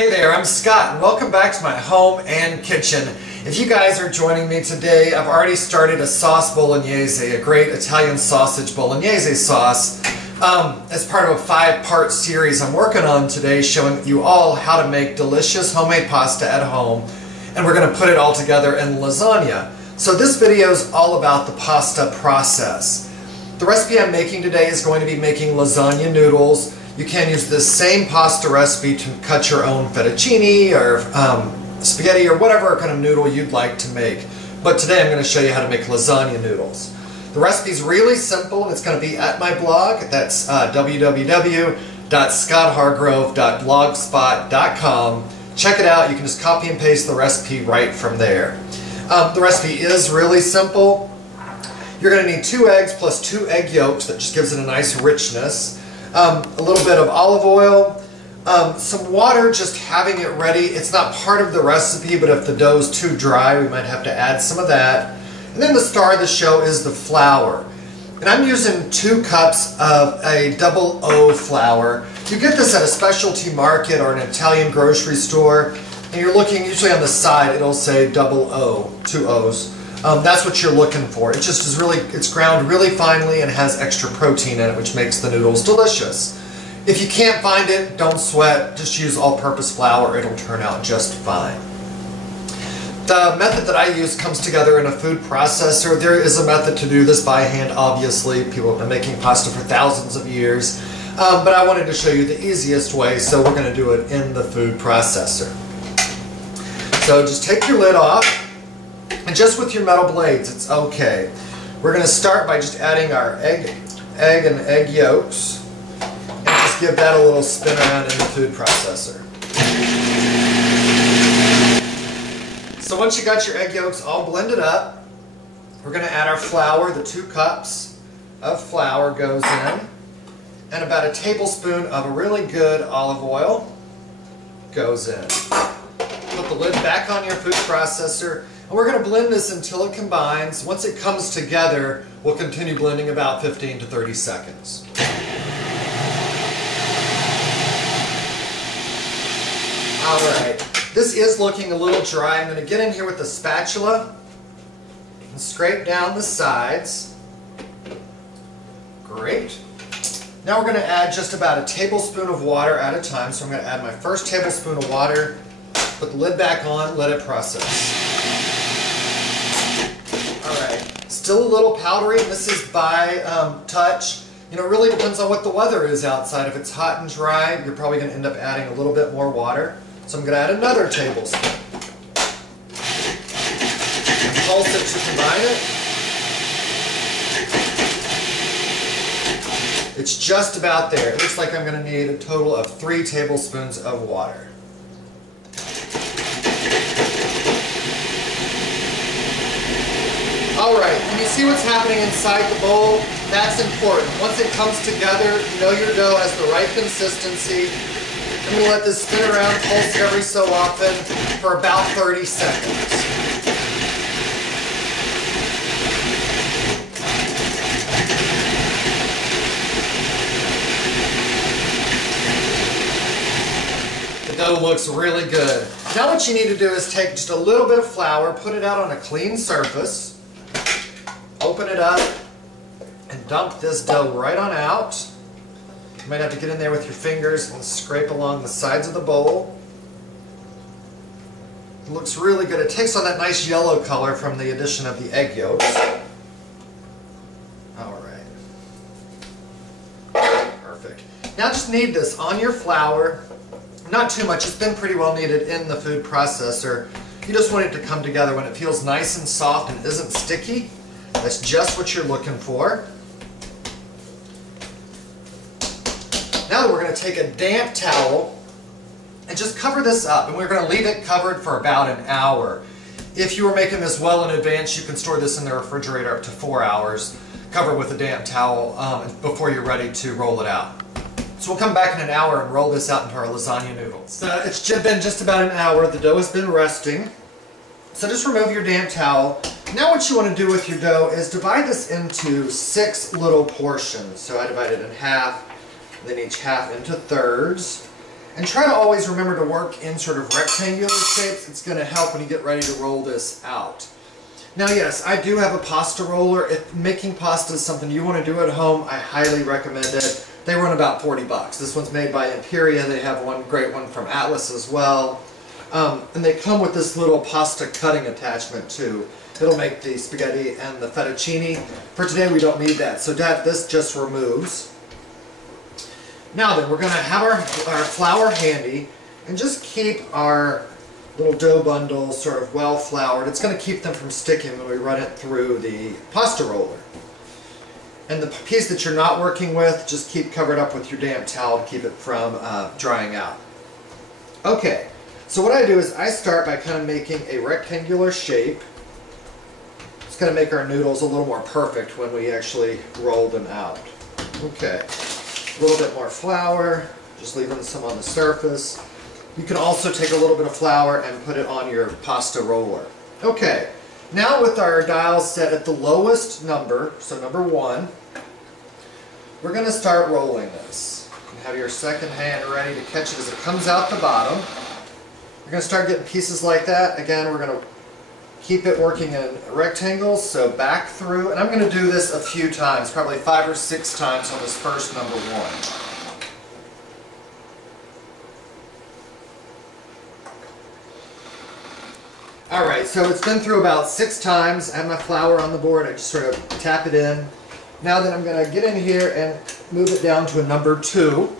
Hey there, I'm Scott and welcome back to my home and kitchen. If you guys are joining me today, I've already started a sauce bolognese, a great Italian sausage bolognese sauce, as part of a 5-part series I'm working on today showing you all how to make delicious homemade pasta at home, and we're going to put it all together in lasagna. So this video is all about the pasta process. The recipe I'm making today is going to be making lasagna noodles. You can use this same pasta recipe to cut your own fettuccine or spaghetti or whatever kind of noodle you'd like to make. But today I'm going to show you how to make lasagna noodles. The recipe is really simple and it's going to be at my blog. That's www.scotthargrove.blogspot.com. Check it out. You can just copy and paste the recipe right from there. The recipe is really simple. You're going to need 2 eggs plus 2 egg yolks. That just gives it a nice richness. A little bit of olive oil, some water, just having it ready. It's not part of the recipe, but if the dough is too dry, we might have to add some of that. And then the star of the show is the flour. And I'm using 2 cups of a double O flour. You get this at a specialty market or an Italian grocery store, and you're looking, usually on the side, it'll say double O, 2 O's. That's what you're looking for. It just is really, it's ground really finely and has extra protein in it, which makes the noodles delicious. If you can't find it, don't sweat. Just use all-purpose flour. It'll turn out just fine. The method that I use comes together in a food processor. There is a method to do this by hand, obviously. People have been making pasta for thousands of years. But I wanted to show you the easiest way, so we're going to do it in the food processor. So just take your lid off. And just with your metal blades, it's okay. We're going to start by just adding our egg and egg yolks, and just give that a little spin around in the food processor. So once you got your egg yolks all blended up, we're going to add our flour. The 2 cups of flour goes in, and about a tablespoon of a really good olive oil goes in. Put the lid back on your food processor. And we're going to blend this until it combines. Once it comes together, we'll continue blending about 15 to 30 seconds. Alright, this is looking a little dry. I'm going to get in here with the spatula and scrape down the sides. Great. Now we're going to add just about a tablespoon of water at a time. So I'm going to add my first tablespoon of water, put the lid back on, let it process. Still a little powdery. This is by touch. You know, it really depends on what the weather is outside. If it's hot and dry, you're probably going to end up adding a little bit more water. So I'm going to add another tablespoon. Pulse it to combine it. It's just about there. It looks like I'm going to need a total of 3 tablespoons of water. Alright, can you see what's happening inside the bowl? That's important. Once it comes together, you know your dough has the right consistency. I'm going to let this spin around, pulse it every so often for about 30 seconds. The dough looks really good. Now what you need to do is take just a little bit of flour, put it out on a clean surface. Open it up and dump this dough right on out. You might have to get in there with your fingers and scrape along the sides of the bowl. It looks really good. It takes on that nice yellow color from the addition of the egg yolks. Alright. Perfect. Now just knead this on your flour. Not too much. It's been pretty well kneaded in the food processor. You just want it to come together when it feels nice and soft and isn't sticky. That's just what you're looking for. Now we're going to take a damp towel and just cover this up, and we're going to leave it covered for about an hour. If you were making this well in advance, you can store this in the refrigerator up to 4 hours. Cover it with a damp towel before you're ready to roll it out. So we'll come back in an hour and roll this out into our lasagna noodles. It's been just about an hour. The dough has been resting. So just remove your damp towel. Now what you want to do with your dough is divide this into 6 little portions. So I divide it in half, then each half into thirds. And try to always remember to work in sort of rectangular shapes. It's going to help when you get ready to roll this out. Now yes, I do have a pasta roller. If making pasta is something you want to do at home, I highly recommend it. They run about 40 bucks. This one's made by Imperia. They have one great one from Atlas as well. And they come with this little pasta cutting attachment too. It'll make the spaghetti and the fettuccine. For today we don't need that, so this just removes. Now then, we're going to have our flour handy and just keep our little dough bundles sort of well floured. It's going to keep them from sticking when we run it through the pasta roller. And the piece that you're not working with, just keep covered up with your damp towel to keep it from drying out. Okay, so what I do is I start by kind of making a rectangular shape. It's going to make our noodles a little more perfect when we actually roll them out. Okay, a little bit more flour, just leaving some on the surface. You can also take a little bit of flour and put it on your pasta roller. Okay, now with our dials set at the lowest number, so number 1, we're going to start rolling this. You can have your second hand ready to catch it as it comes out the bottom. You're going to start getting pieces like that. Again, we're going to keep it working in rectangles, so back through. And I'm going to do this a few times, probably 5 or 6 times on this first number 1. Alright, so it's been through about 6 times. I have my flour on the board. I just sort of tap it in. Now then I'm going to get in here and move it down to a number 2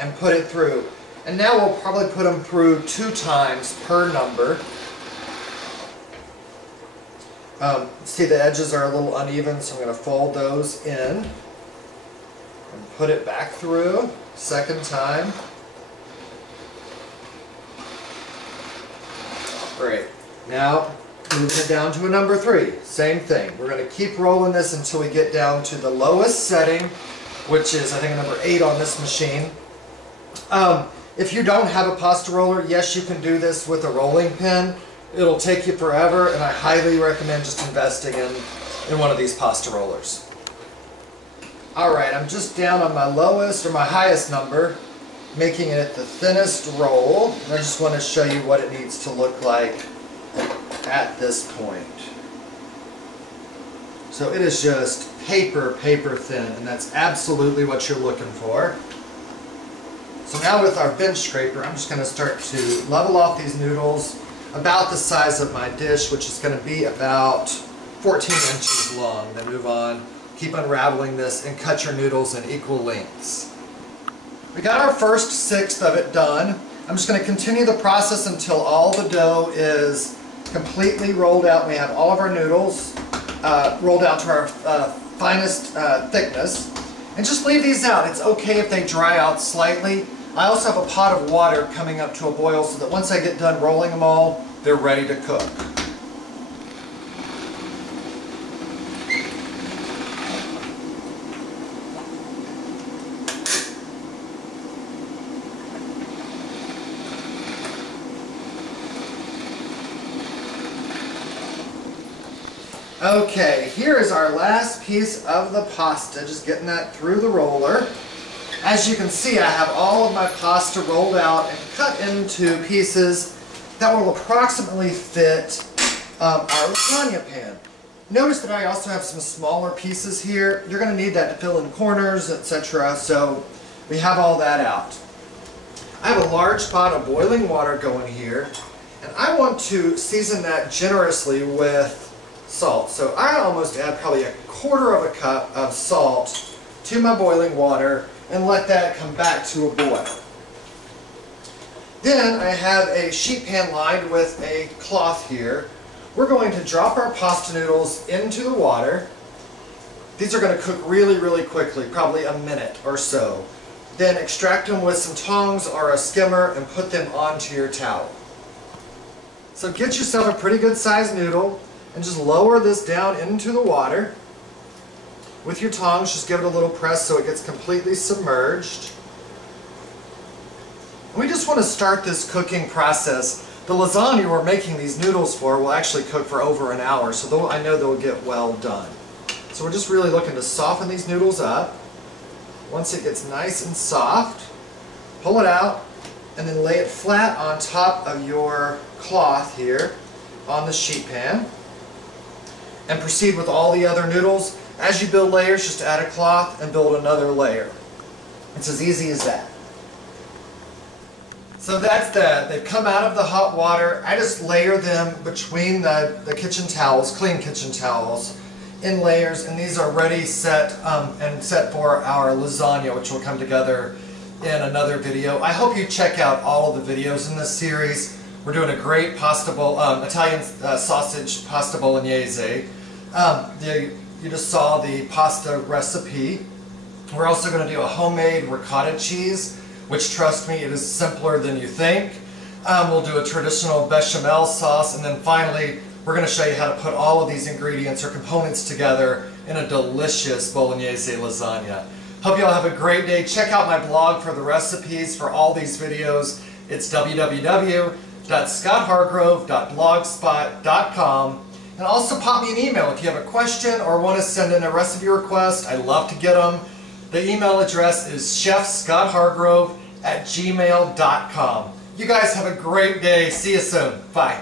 and put it through. And now we'll probably put them through 2 times per number. See, the edges are a little uneven, so I'm going to fold those in and put it back through. Second time. Great. Now, moving it down to a number 3. Same thing. We're going to keep rolling this until we get down to the lowest setting, which is, I think, a number 8 on this machine. If you don't have a pasta roller, yes, you can do this with a rolling pin. It'll take you forever, and I highly recommend just investing in one of these pasta rollers. Alright, I'm just down on my lowest, or my highest number, making it the thinnest roll. And I just want to show you what it needs to look like at this point. So it is just paper thin, and that's absolutely what you're looking for. So now with our bench scraper, I'm just going to start to level off these noodles about the size of my dish, which is going to be about 14 inches long. Then move on, keep unraveling this, and cut your noodles in equal lengths. We got our first 1/6 of it done. I'm just going to continue the process until all the dough is completely rolled out. We have all of our noodles rolled out to our finest thickness. And just leave these out. It's okay if they dry out slightly. I also have a pot of water coming up to a boil so that once I get done rolling them all, they're ready to cook. Okay, here is our last piece of the pasta, just getting that through the roller. As you can see, I have all of my pasta rolled out and cut into pieces that will approximately fit our lasagna pan. Notice that I also have some smaller pieces here. You're going to need that to fill in corners, etc. So we have all that out. I have a large pot of boiling water going here, and I want to season that generously with salt. So I almost add probably 1/4 of a cup of salt to my boiling water and let that come back to a boil. Then I have a sheet pan lined with a cloth here. We're going to drop our pasta noodles into the water. These are going to cook really quickly, probably a minute or so. Then extract them with some tongs or a skimmer and put them onto your towel. So get yourself a pretty good sized noodle and just lower this down into the water. With your tongs, just give it a little press so it gets completely submerged. And we just want to start this cooking process. The lasagna we're making these noodles for will actually cook for over an hour, so I know they'll get well done. So we're just really looking to soften these noodles up. Once it gets nice and soft, pull it out, and then lay it flat on top of your cloth here on the sheet pan. And proceed with all the other noodles. As you build layers, just add a cloth and build another layer. It's as easy as that. So that's that. They've come out of the hot water. I just layer them between the kitchen towels, clean kitchen towels, in layers, and these are ready, set for our lasagna, which will come together in another video. I hope you check out all of the videos in this series. We're doing a great Italian sausage pasta bolognese. You just saw the pasta recipe. We're also going to do a homemade ricotta cheese, which, trust me, it is simpler than you think. We'll do a traditional bechamel sauce, and then finally we're going to show you how to put all of these ingredients or components together in a delicious bolognese lasagna. Hope you all have a great day. Check out my blog for the recipes for all these videos. It's www.scotthargrove.blogspot.com. And also pop me an email if you have a question or want to send in a recipe request. I love to get them. The email address is chefscotthargrove@gmail.com. You guys have a great day. See you soon. Bye.